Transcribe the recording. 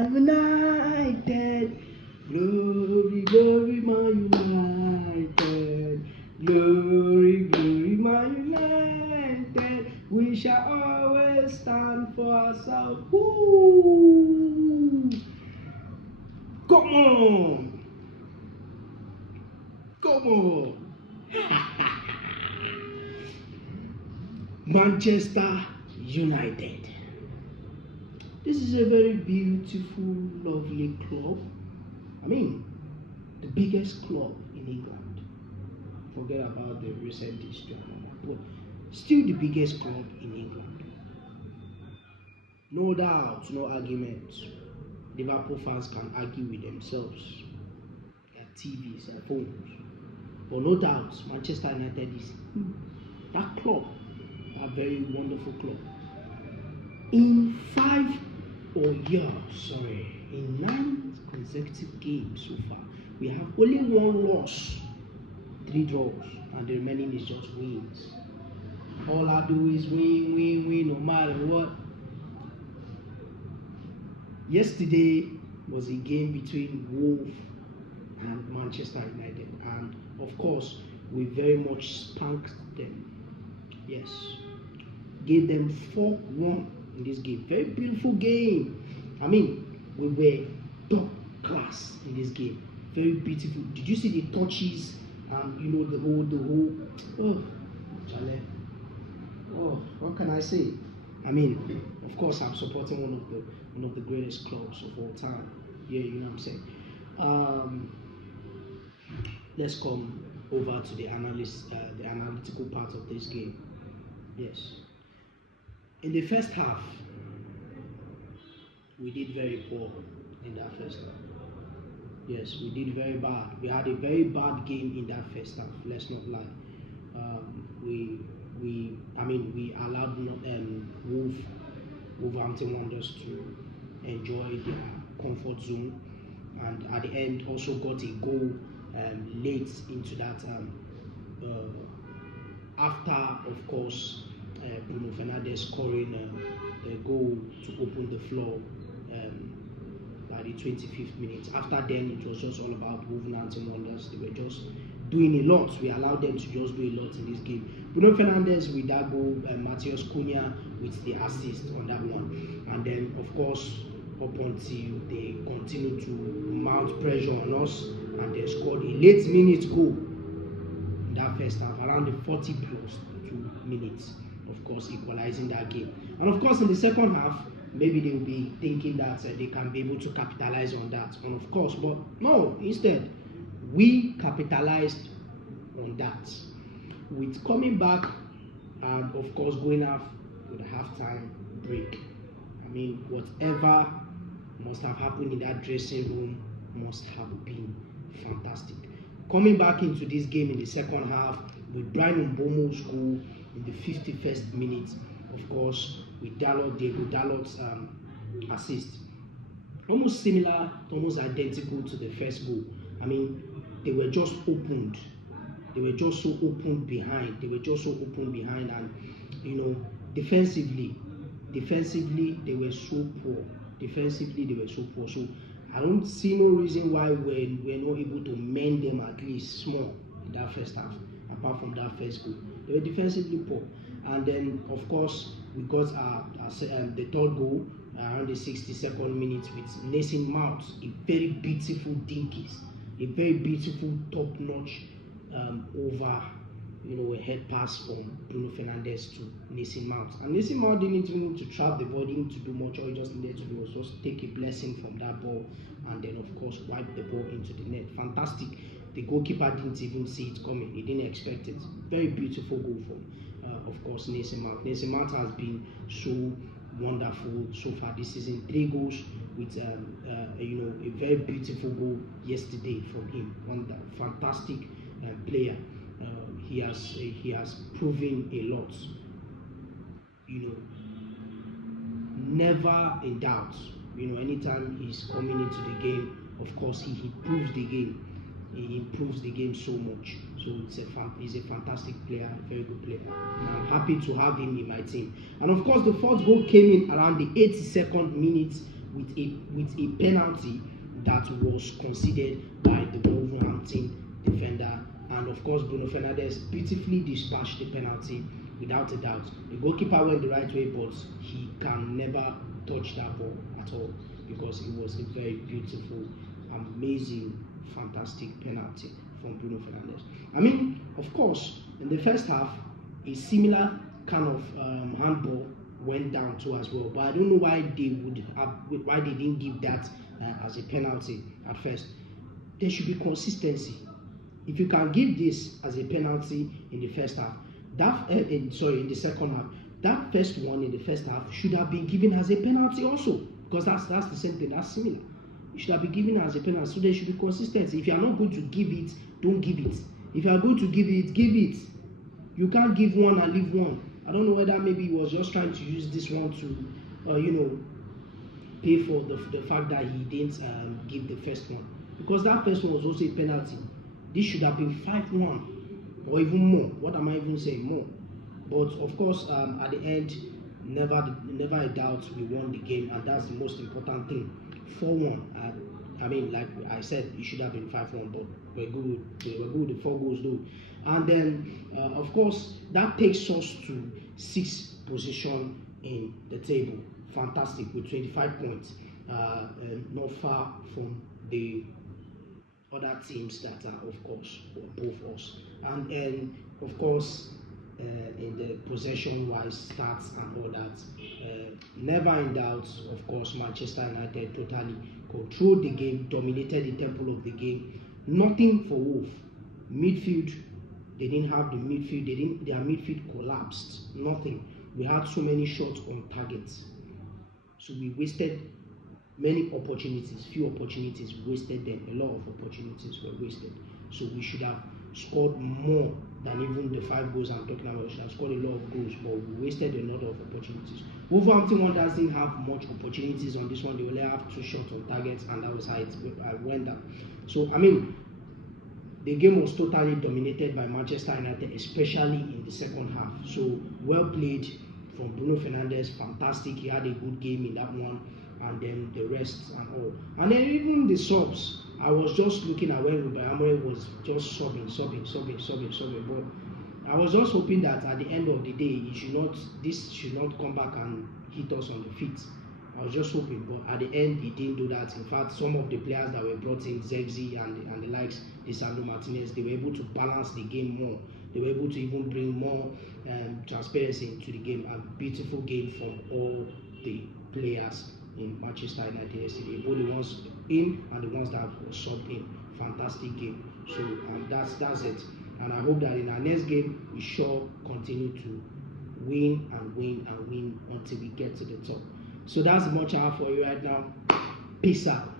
Man United, glory, glory, Man United, glory, glory, Man United. We shall always stand for ourselves. Woo! Come on, come on. Manchester United. This is a very beautiful, lovely club. I mean, the biggest club in England. Forget about the recent history and all that, but still the biggest club in England. No doubt, no argument. Liverpool fans can argue with themselves, their TVs, their phones. But no doubt, Manchester United is that club, that very wonderful club. In in 9 consecutive games so far, we have only 1 loss, 3 draws, and the remaining is just wins. All I do is win, no matter what. Yesterday was a game between Wolves and Manchester United, and of course, we very much spanked them. Yes, gave them 4-1 in this game. Very beautiful game. I mean, we were top class in this game. Very beautiful. Did you see the touches? The whole. Oh, Chale. Oh, what can I say? I mean, of course, I'm supporting one of the greatest clubs of all time. Yeah, you know what I'm saying. Let's come over to the analytical part of this game. Yes. In the first half, we did very poor in that first half. Yes, we did very bad. We had a very bad game in that first half. Let's not lie. We allowed Wolverhampton Wanderers to enjoy their comfort zone, and at the end also got a goal late into that. After, of course, Bruno Fernandes scoring the goal to open the floor at the 25th minute. After then, it was just all about Wolverhampton Wanderers. They were just doing a lot. We allowed them to just do a lot in this game. Bruno Fernandes with that goal, Matheus Cunha with the assist on that one. And then, of course, up until they continued to mount pressure on us, and they scored a late minute goal in that first half, around the 40 plus 2 minutes, of course, equalizing that game. And of course, in the second half, maybe they will be thinking that they can be able to capitalize on that. And of course, but no, instead, we capitalized on that with coming back and, of course, going out with a halftime break. I mean, whatever must have happened in that dressing room must have been fantastic. Coming back into this game in the second half with Brian Mbomo's goal in the 51st minute, of course, with Diego Dalot's assist. Almost similar, almost identical to the first goal. I mean, they were just opened. They were just so open behind. And, defensively, they were so poor. So I don't see no reason why we're not able to mend them at least small in that first half, apart from that first goal. They were defensively poor. And then, of course, we got the third goal around the 62nd minute with Mason Mount, a very beautiful dinkies, a very beautiful top-notch over, a head pass from Bruno Fernandes to Mason Mount. And Mason Mount didn't even need to trap the ball, didn't need to do much. All he just needed to do was just take a blessing from that ball and then, of course, wipe the ball into the net. Fantastic. The goalkeeper didn't even see it coming. He didn't expect it. Very beautiful goal from, of course, Mason Mount. Mason Mount has been so wonderful so far this season. 3 goals with, a very beautiful goal yesterday from him. Fantastic player. He has proven a lot. Never in doubt. Anytime he's coming into the game, of course, he improves the game. He improves the game so much. So he's a fantastic player, a very good player. And I'm happy to have him in my team. And of course, the fourth goal came in around the 82nd minute with a penalty that was conceded by the Wolverhampton defender. And of course, Bruno Fernandes beautifully dispatched the penalty without a doubt. The goalkeeper went the right way, but he can never touch that ball at all because it was a very beautiful, amazing, fantastic penalty from Bruno Fernandes. I mean, of course, in the first half, a similar kind of handball went down too as well. But I don't know why why they didn't give that as a penalty at first. There should be consistency. If you can give this as a penalty in the first half, in the second half, that first one in the first half should have been given as a penalty also, because that's the same thing. That's similar. It should have been given as a penalty. So there should be consistency. If you are not going to give it, don't give it. If you are going to give it, give it. You can't give one and leave one. I don't know whether maybe he was just trying to use this one to, pay for the fact that he didn't give the first one, because that first one was also a penalty. This should have been 5-1 or even more. What am I even saying? More. But of course, at the end, never a doubt, we won the game, and that's the most important thing. 4-1. I mean, like I said, it should have been 5-1, but we're good. We're good with the 4 goals though. And then, of course, that takes us to 6th position in the table. Fantastic, with 25 points, not far from the other teams that are, of course, above us. And of course, in the possession-wise stats and all that, never in doubt. Of course, Manchester United totally controlled the game, dominated the tempo of the game. Nothing for Wolf. Midfield, they didn't have the midfield. Their midfield collapsed. Nothing. We had so many shots on target, so we wasted many opportunities. Few opportunities, wasted them. A lot of opportunities were wasted. So we should have scored more than even the 5 goals I'm talking about. We should have scored a lot of goals, but we wasted a lot of opportunities. Wolverhampton Wanderers didn't have much opportunities on this one. They only have 2 shots on target, and that was how it went down. So I mean, the game was totally dominated by Manchester United, especially in the second half. So well played from Bruno Fernandes, fantastic. He had a good game in that one, and then the rest and all. And then even the subs, I was just looking at when Ruben Amorim was just subbing. But I was just hoping that at the end of the day, this should not come back and hit us on the feet. I was just hoping, but at the end, he didn't do that. In fact, some of the players that were brought in, Zegzi and the likes, Lisandro Martinez, they were able to balance the game more. They were able to even bring more transparency into the game. A beautiful game from all the players in Manchester United yesterday, both the ones in and the ones that were subbed in. Fantastic game. So that's it. And I hope that in our next game, we shall continue to win until we get to the top. So that's much I have for you right now. Peace out.